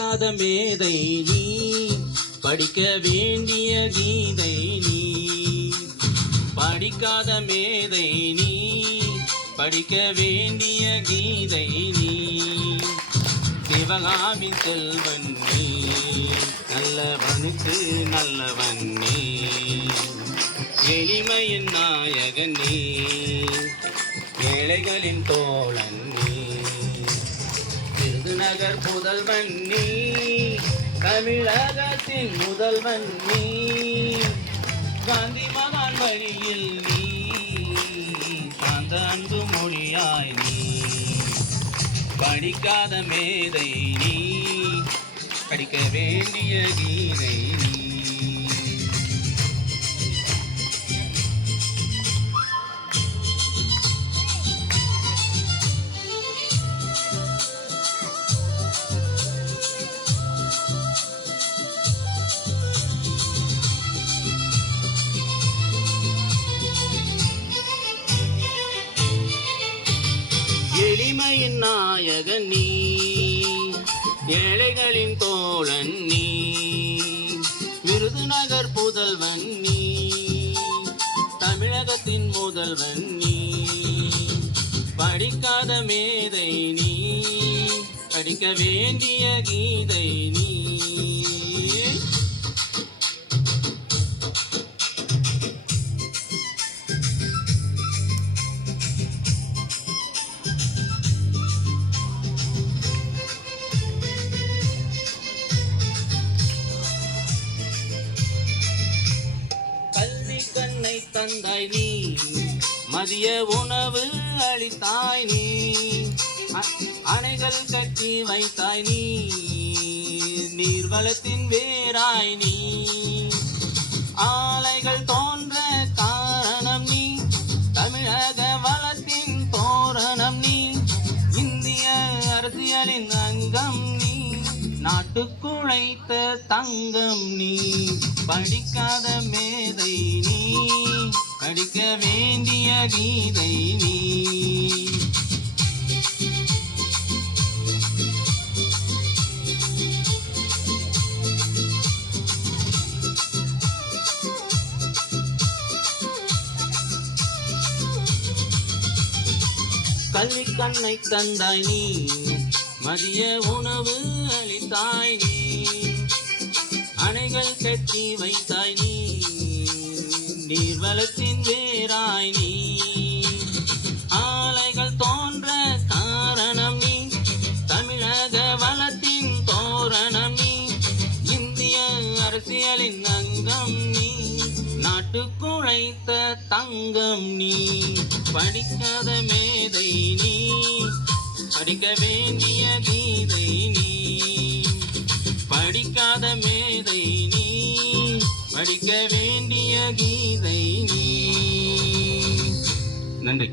படிக்காத மேதை நீ, படிக்க வேண்டிய கீதை நீ. படிக்காத மேதை நீ, படிக்க வேண்டிய கீதை நீ. சிவகாமின் செல்வன் நீ, நல்லவனுக்கு நல்லவன் நீ. எளிமையின் நாயகன் நீ, ஏழைகளின் தோழன் நீ. விருதுநகர் முதல்வன் நீ, தமிழகத்தின் முதல்வன் நீ. காந்தி மகான் வழியில் நீ, சாந்த அன்பு மொழியாய் நீ. படிக்காத மேதை நீ, படிக்க வேண்டிய கீதை நீ. எளிமையின் நாயகன் நீ, ஏழைகளின் தோழன் நீ. விருதுநகர் புதல்வன் நீ, தமிழகத்தின் முதல்வன் நீ. படிக்காத மேதை நீ, படிக்க வேண்டிய கீதை நீ. கண்ணை தந்தாய் நீ, மதிய உணவு அளித்தாய் நீ. அணைகள் கட்டி வைத்தாய் நீ, நீர்வளத்தின் வேராய் நீ. ஆலைகள் தோன்ற காரணம் நீ, தமிழக வளத்தின் தோரணம் நீ. இந்திய அரசியலின் அங்கம் நீ, நாட்டுக்குழைத்த தங்கம் நீ. படிக்காத மேதை நீ, படிக்க வேண்டிய கீதை நீ. கல்வி கண்ணை தந்தாய் நீ, மதிய உணவு அளித்தாய் நீ. அணைகள் கட்டி வைத்தாய் நீ, நீர்வளத்தின் வேராய் நீ. ஆலைகள் தோன்ற காரணம் நீ, தமிழக வளத்தின் தோரணம் நீ. இந்திய அரசியலின் அங்கம் நீ, நாட்டுக்குழைத்த தங்கம் நீ. படிக்காத மேதை நீ, படிக்க வேண்டிய கீதை நீ. படிக்காத மேதை நீ, படிக்க வேண்டிய கீதை நீ. நன்றி.